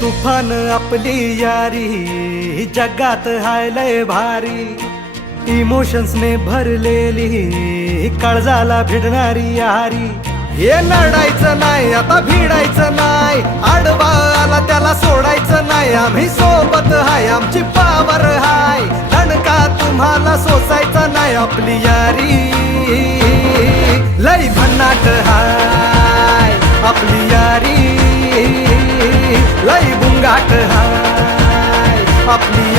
तुफान आपली यारी जगात हाय लय भारी, इमोशन्स ने भरलेली काळजाला भिडणारी यारी. हे लढायचं नाही आता भिडायचं नाही, आडवा आला त्याला सोडायचं नाही. आम्ही सोबत हाय आमची पावर हाय, दणका तुम्हाला सोसायचा नाही. आपली यारी लय भन्नाट हाय, आपली यारी लय बुंगाट हाय, आपली